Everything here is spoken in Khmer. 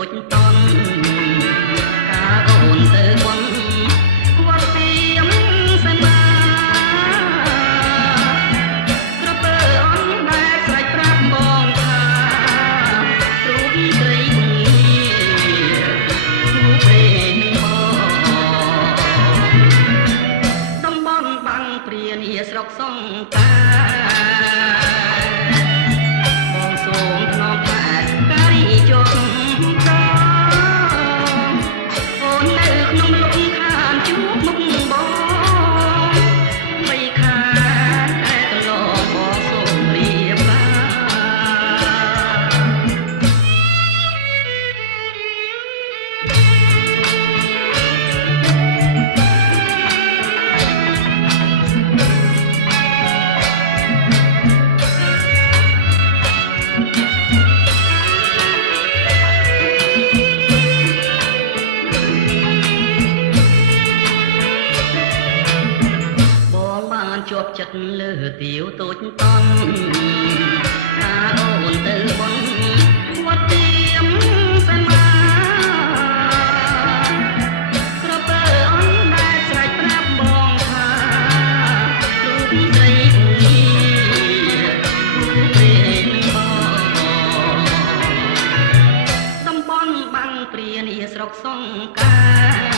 ដូចតន់ការអូនទៅបនវត្តទៀមសមាក្រពើអនបែបស្រេចប្រាប់បងថារូបស្រីគង្ងារគូព្រេងបងតំបន់បាំងព្រានាស្រុកសង្កាជាប់ចិត្តលើទាវតូចតន់ការអូនទៅបនវត្តទៀមសមាក្រពើអនដែលស្រេចប្រាប់បងថារូបស្រីគង្ងារគូព្រេងបងតំបន់បាំងព្រានាស្រុកសង្កា